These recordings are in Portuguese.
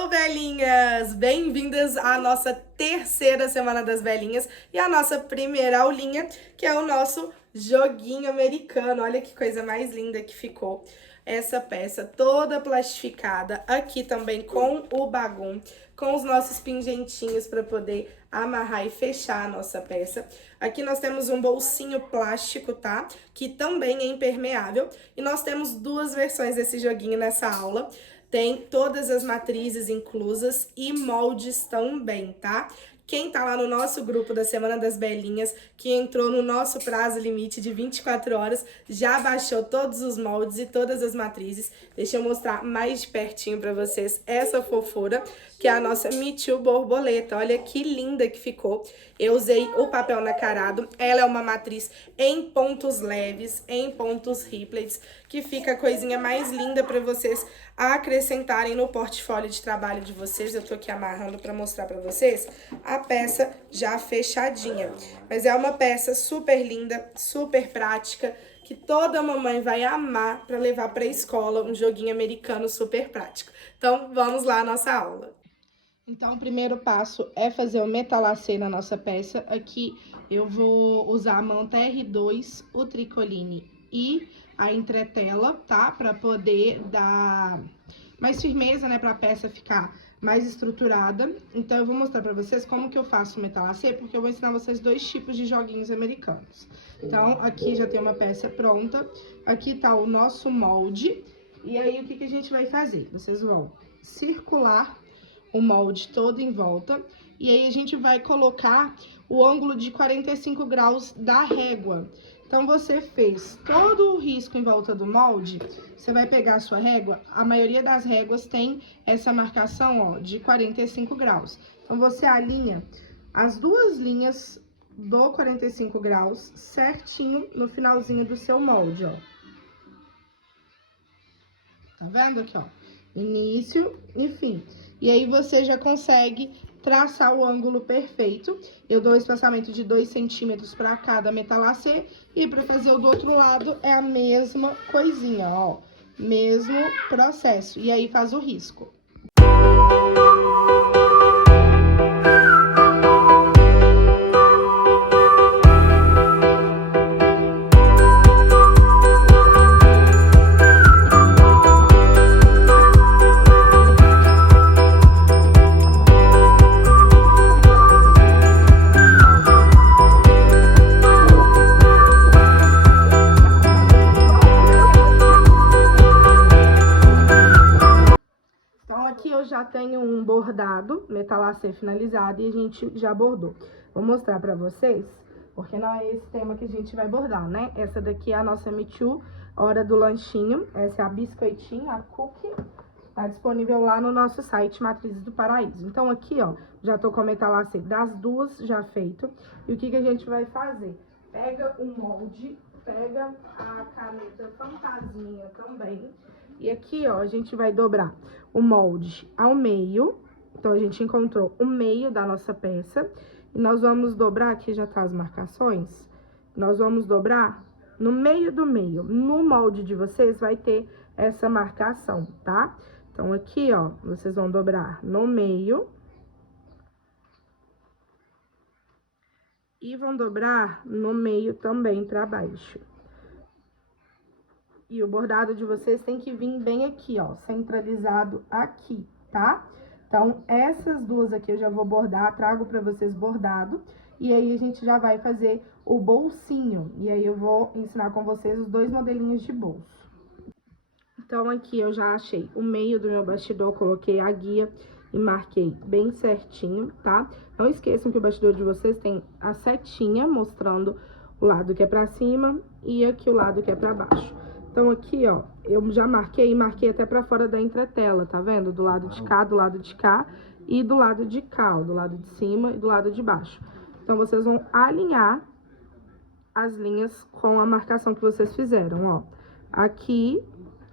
Hello, velhinhas! Bem-vindas à nossa terceira Semana das Velhinhas e a nossa primeira aulinha, que é o nosso joguinho americano. Olha que coisa mais linda que ficou essa peça toda plastificada, aqui também com o bagum, com os nossos pingentinhos para poder amarrar e fechar a nossa peça. Aqui nós temos um bolsinho plástico, tá? Que também é impermeável. E nós temos duas versões desse joguinho nessa aula. Tem todas as matrizes inclusas e moldes também, tá? Quem tá lá no nosso grupo da Semana das Belinhas, que entrou no nosso prazo limite de 24 horas, já baixou todos os moldes e todas as matrizes. Deixa eu mostrar mais de pertinho pra vocês essa fofura, que é a nossa Me Too borboleta. Olha que linda que ficou. Eu usei o papel nacarado. Ela é uma matriz em pontos leves, em pontos riplets, que fica a coisinha mais linda pra vocês acrescentarem no portfólio de trabalho de vocês. Eu tô aqui amarrando pra mostrar pra vocês a peça já fechadinha. Mas é uma peça super linda, super prática, que toda mamãe vai amar para levar para a escola, um joguinho americano super prático. Então, vamos lá à nossa aula. Então, o primeiro passo é fazer o metalacê na nossa peça. Aqui eu vou usar a manta R2, o tricoline e a entretela, tá? Para poder dar mais firmeza, né? Para a peça ficar mais estruturada. Então, eu vou mostrar para vocês como que eu faço o metalacê, porque eu vou ensinar vocês dois tipos de joguinhos americanos. Então, aqui já tem uma peça pronta. Aqui tá o nosso molde. E aí, o que que a gente vai fazer? Vocês vão circular o molde todo em volta, e aí a gente vai colocar o ângulo de 45 graus da régua. Então, você fez todo o risco em volta do molde, você vai pegar a sua régua, a maioria das réguas tem essa marcação, ó, de 45 graus. Então, você alinha as duas linhas do 45 graus certinho no finalzinho do seu molde, ó. Tá vendo aqui, ó? Início e fim. E aí, você já consegue traçar o ângulo perfeito. Eu dou um espaçamento de 2 centímetros para cada metalacê. E para fazer o do outro lado, é a mesma coisinha, ó. Mesmo processo. E aí, faz o risco. Eu já tenho um bordado, metalacê finalizado, e a gente já bordou. Vou mostrar pra vocês, porque não é esse tema que a gente vai bordar, né? Essa daqui é a nossa Me Too, hora do lanchinho. Essa é a biscoitinho, a cookie. Tá disponível lá no nosso site Matrizes do Paraíso. Então, aqui, ó, já tô com o metalacê das duas já feito. E o que que a gente vai fazer? Pega o molde, pega a caneta fantasminha também. E aqui, ó, a gente vai dobrar o molde ao meio. Então, a gente encontrou o meio da nossa peça. E nós vamos dobrar, aqui já tá as marcações. Nós vamos dobrar no meio do meio. No molde de vocês vai ter essa marcação, tá? Então, aqui, ó, vocês vão dobrar no meio. E vão dobrar no meio também pra baixo. E o bordado de vocês tem que vir bem aqui, ó, centralizado aqui, tá? Então, essas duas aqui eu já vou bordar, trago pra vocês bordado. E aí, a gente já vai fazer o bolsinho. E aí, eu vou ensinar com vocês os dois modelinhos de bolso. Então, aqui eu já achei o meio do meu bastidor, coloquei a guia e marquei bem certinho, tá? Não esqueçam que o bastidor de vocês tem a setinha mostrando o lado que é pra cima e aqui o lado que é pra baixo. Então, aqui, ó, eu já marquei até pra fora da entretela, tá vendo? Do lado de cá, do lado de cá e do lado de cá, ó, do lado de cima e do lado de baixo. Então, vocês vão alinhar as linhas com a marcação que vocês fizeram, ó. Aqui,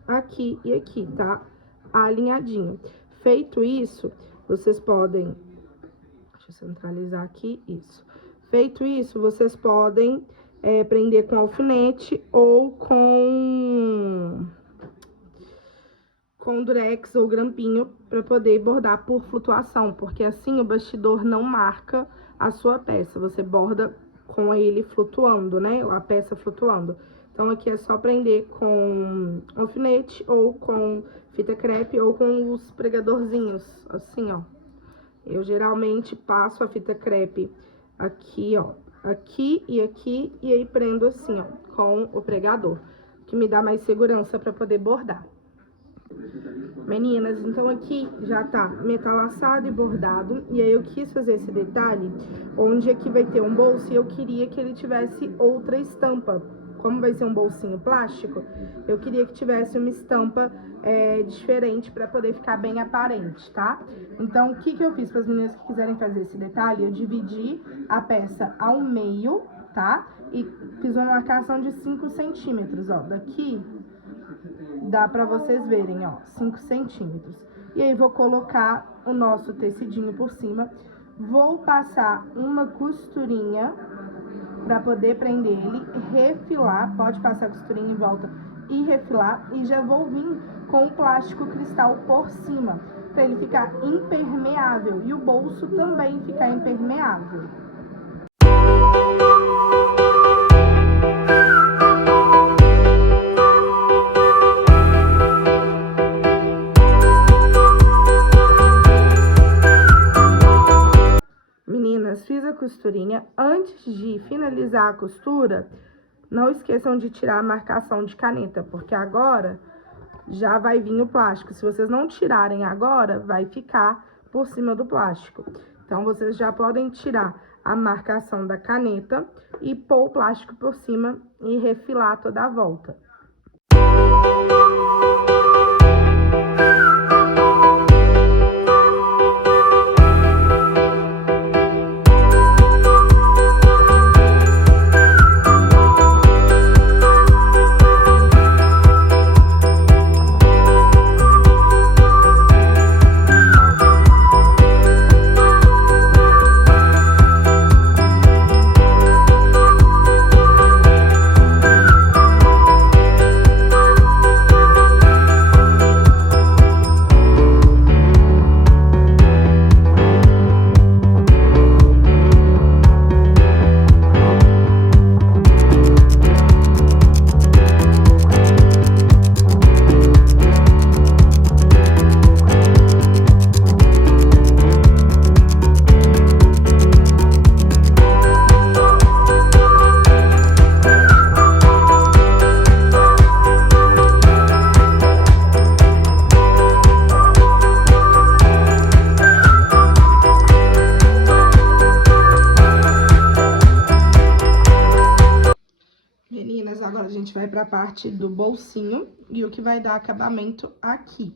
aqui e aqui, tá? Alinhadinho. Feito isso, vocês podem... Deixa eu centralizar aqui, isso. Feito isso, vocês podem prender com alfinete ou com com durex ou grampinho para poder bordar por flutuação, porque assim o bastidor não marca a sua peça, você borda com ele flutuando, né, a peça flutuando. Então aqui é só prender com alfinete ou com fita crepe ou com os pregadorzinhos, assim, ó. Eu geralmente passo a fita crepe aqui, ó, aqui, e aí prendo assim, ó, com o pregador, que me dá mais segurança para poder bordar. Meninas, então aqui já tá metalaçado e bordado, e aí eu quis fazer esse detalhe, onde aqui vai ter um bolso, e eu queria que ele tivesse outra estampa. Como vai ser um bolsinho plástico, eu queria que tivesse uma estampa diferente para poder ficar bem aparente, tá? Então, o que eu fiz para as meninas que quiserem fazer esse detalhe? Eu dividi a peça ao meio, tá? E fiz uma marcação de 5 centímetros, ó, daqui dá pra vocês verem, ó, 5 centímetros. E aí, vou colocar o nosso tecidinho por cima. Vou passar uma costurinha pra poder prender ele, refilar. Pode passar a costurinha em volta e refilar. E já vou vir com o plástico cristal por cima, pra ele ficar impermeável. E o bolso também ficar impermeável. Fiz a costurinha. Antes de finalizar a costura, não esqueçam de tirar a marcação de caneta, porque agora já vai vir o plástico. Se vocês não tirarem agora, vai ficar por cima do plástico. Então, vocês já podem tirar a marcação da caneta e pôr o plástico por cima e refilar toda a volta. Meninas, agora a gente vai pra parte do bolsinho e o que vai dar acabamento aqui.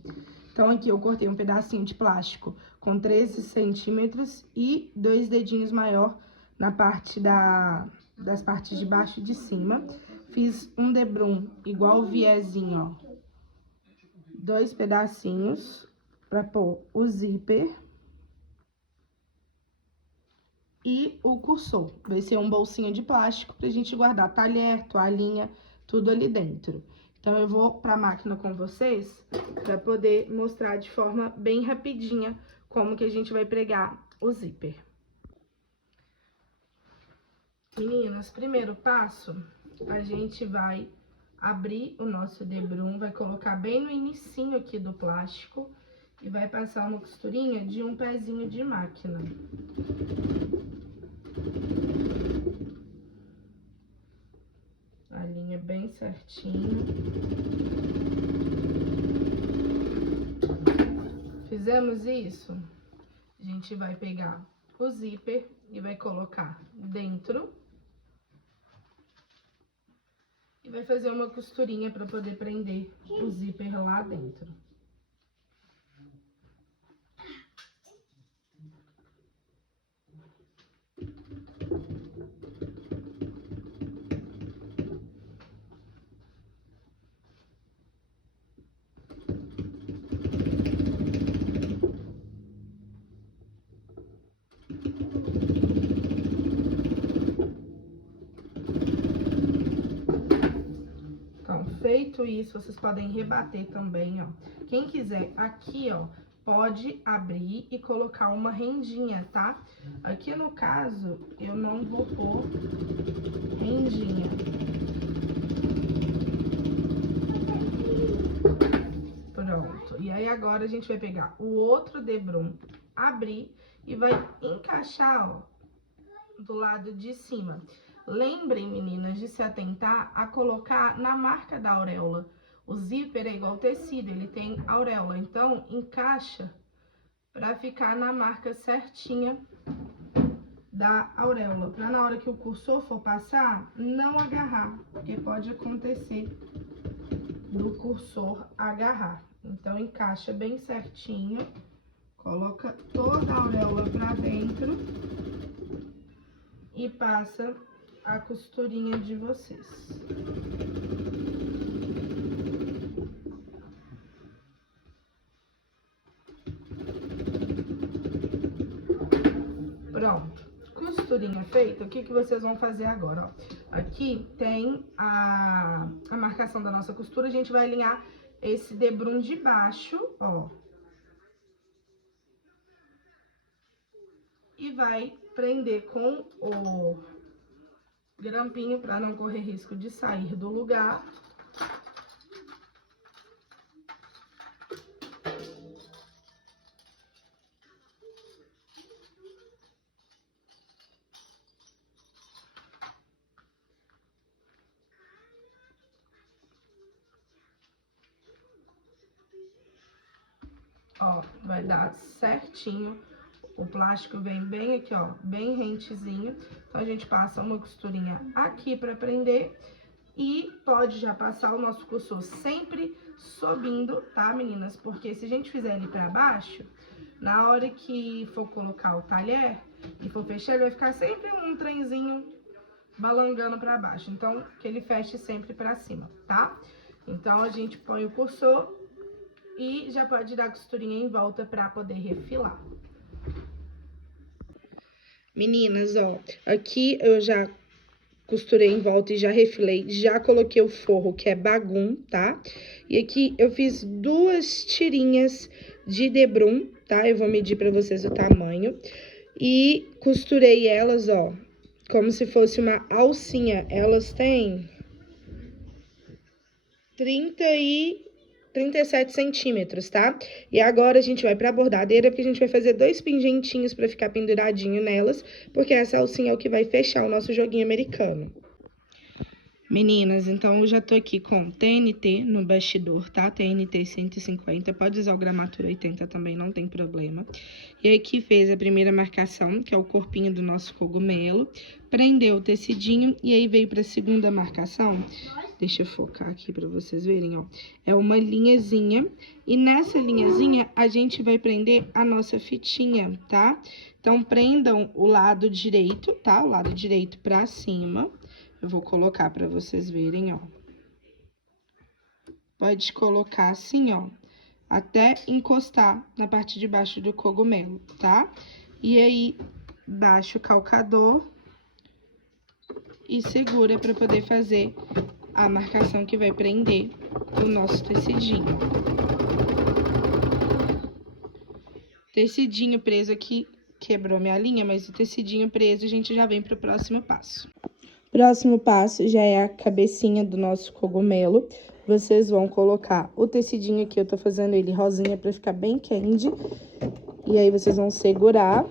Então, aqui eu cortei um pedacinho de plástico com 13 centímetros e 2 dedinhos maior na parte das partes de baixo e de cima. Fiz um debrum igual o viezinho, ó. 2 pedacinhos pra pôr o zíper e o cursor. Vai ser um bolsinho de plástico pra gente guardar talher, toalhinha, tudo ali dentro. Então, eu vou pra máquina com vocês pra poder mostrar de forma bem rapidinha como que a gente vai pregar o zíper. Meninas, primeiro passo, a gente vai abrir o nosso debrum, vai colocar bem no inicinho aqui do plástico e vai passar uma costurinha de um pezinho de máquina. A linha bem certinho. Fizemos isso, a gente vai pegar o zíper e vai colocar dentro. E vai fazer uma costurinha para poder prender o zíper lá dentro. Feito isso, vocês podem rebater também, ó. Quem quiser aqui, ó, pode abrir e colocar uma rendinha, tá? Aqui no caso, eu não vou pôr rendinha. Pronto. E aí agora a gente vai pegar o outro debrum, abrir e vai encaixar, ó, do lado de cima. Lembrem, meninas, de se atentar a colocar na marca da auréola. O zíper é igual tecido, ele tem auréola, então encaixa para ficar na marca certinha da auréola, para na hora que o cursor for passar, não agarrar, porque pode acontecer do cursor agarrar. Então encaixa bem certinho, coloca toda a auréola para dentro e passa a costurinha de vocês. Pronto, costurinha feita, o que vocês vão fazer agora, ó? Aqui tem a marcação da nossa costura, a gente vai alinhar esse debrum de baixo, ó. E vai prender com o grampinho para não correr risco de sair do lugar. Ó, vai dar certinho. O plástico vem bem aqui, ó, bem rentezinho. Então, a gente passa uma costurinha aqui pra prender. E pode já passar o nosso cursor sempre subindo, tá, meninas? Porque se a gente fizer ele pra baixo, na hora que for colocar o talher e for fechar, ele vai ficar sempre um trenzinho balangando pra baixo. Então, que ele feche sempre pra cima, tá? Então, a gente põe o cursor e já pode dar costurinha em volta pra poder refilar. Meninas, ó, aqui eu já costurei em volta e já refilei, já coloquei o forro, que é bagum, tá? E aqui eu fiz 2 tirinhas de debrum, tá? Eu vou medir pra vocês o tamanho. E costurei elas, ó, como se fosse uma alcinha. Elas têm 37 centímetros, tá? E agora a gente vai pra bordadeira, porque a gente vai fazer 2 pingentinhos pra ficar penduradinho nelas, porque essa alcinha é o que vai fechar o nosso joguinho americano. Meninas, então eu já tô aqui com TNT no bastidor, tá? TNT 150, pode usar o gramatura 80 também, não tem problema. E aqui fez a primeira marcação, que é o corpinho do nosso cogumelo, prendeu o tecidinho e aí veio pra segunda marcação. Deixa eu focar aqui pra vocês verem, ó. É uma linhazinha, e nessa linhazinha a gente vai prender a nossa fitinha, tá? Então, prendam o lado direito, tá? O lado direito pra cima. Eu vou colocar pra vocês verem, ó. Pode colocar assim, ó, até encostar na parte de baixo do cogumelo, tá? E aí, baixa o calcador e segura pra poder fazer a marcação que vai prender o nosso tecidinho. Tecidinho preso aqui, quebrou minha linha, mas o tecidinho preso a gente já vem pro próximo passo. Próximo passo já é a cabecinha do nosso cogumelo. Vocês vão colocar o tecidinho aqui, eu tô fazendo ele rosinha pra ficar bem candy. E aí, vocês vão segurar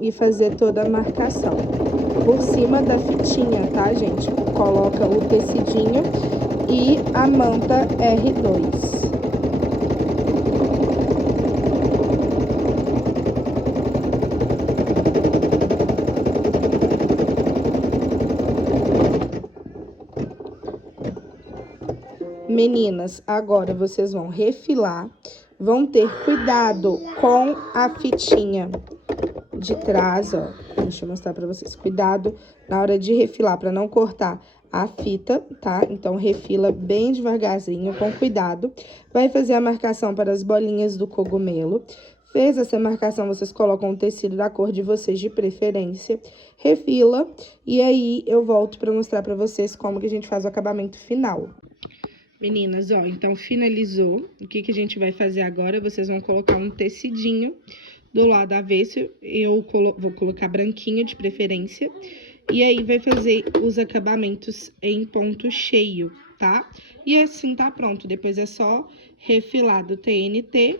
e fazer toda a marcação. Por cima da fitinha, tá, gente? Coloca o tecidinho e a manta R2. Meninas, agora vocês vão refilar, vão ter cuidado com a fitinha de trás, ó. Deixa eu mostrar pra vocês. Cuidado na hora de refilar, pra não cortar a fita, tá? Então, refila bem devagarzinho, com cuidado. Vai fazer a marcação para as bolinhas do cogumelo. Fez essa marcação, vocês colocam o tecido da cor de vocês de preferência, refila, e aí eu volto pra mostrar pra vocês como que a gente faz o acabamento final. Meninas, ó, então finalizou. O que que a gente vai fazer agora? Vocês vão colocar um tecidinho do lado avesso, eu vou colocar branquinho de preferência, e aí vai fazer os acabamentos em ponto cheio, tá? E assim tá pronto, depois é só refilar do TNT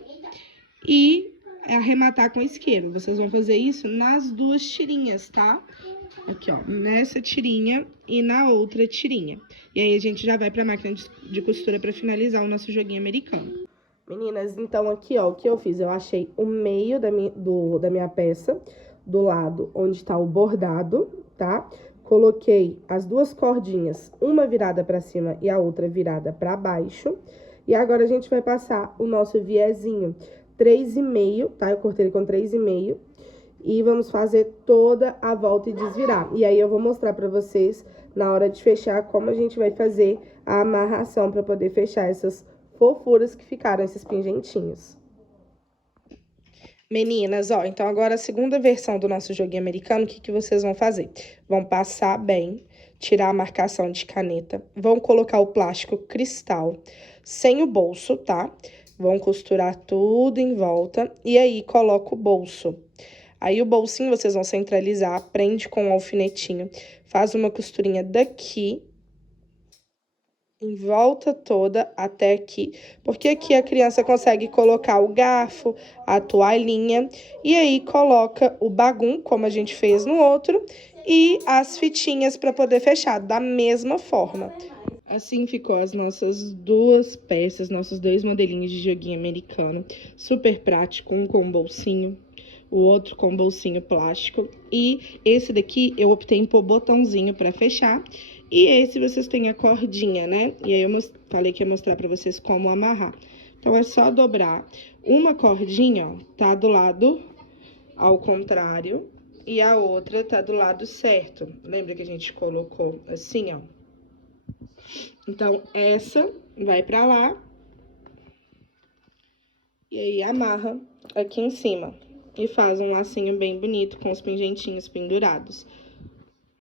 e arrematar com isqueiro. Vocês vão fazer isso nas duas tirinhas, tá? Aqui, ó, nessa tirinha e na outra tirinha. E aí a gente já vai pra máquina de costura pra finalizar o nosso joguinho americano. Meninas, então aqui, ó, o que eu fiz? Eu achei o meio da minha peça, do lado onde tá o bordado, tá? Coloquei as duas cordinhas, uma virada pra cima e a outra virada pra baixo. E agora a gente vai passar o nosso viezinho 3,5, tá? Eu cortei ele com 3,5. E vamos fazer toda a volta e desvirar. E aí eu vou mostrar pra vocês, na hora de fechar, como a gente vai fazer a amarração pra poder fechar essas fofuras que ficaram, esses pingentinhos. Meninas, ó, então agora a segunda versão do nosso joguinho americano, o que que vocês vão fazer? Vão passar bem, tirar a marcação de caneta, vão colocar o plástico cristal sem o bolso, tá? Vão costurar tudo em volta e aí coloca o bolso. Aí o bolsinho vocês vão centralizar, prende com um alfinetinho, faz uma costurinha daqui, em volta toda até aqui, porque aqui a criança consegue colocar o garfo, a toalhinha, e aí coloca o bagum, como a gente fez no outro, e as fitinhas para poder fechar, da mesma forma. Assim ficou as nossas duas peças, nossos dois modelinhos de joguinho americano, super prático, um com bolsinho, o outro com bolsinho plástico, e esse daqui eu optei em pôr botãozinho para fechar, e esse vocês têm a cordinha, né? E aí eu falei que ia mostrar pra vocês como amarrar. Então, é só dobrar uma cordinha, ó, tá do lado ao contrário, e a outra tá do lado certo. Lembra que a gente colocou assim, ó? Então, essa vai pra lá, e aí amarra aqui em cima. E faz um lacinho bem bonito com os pingentinhos pendurados.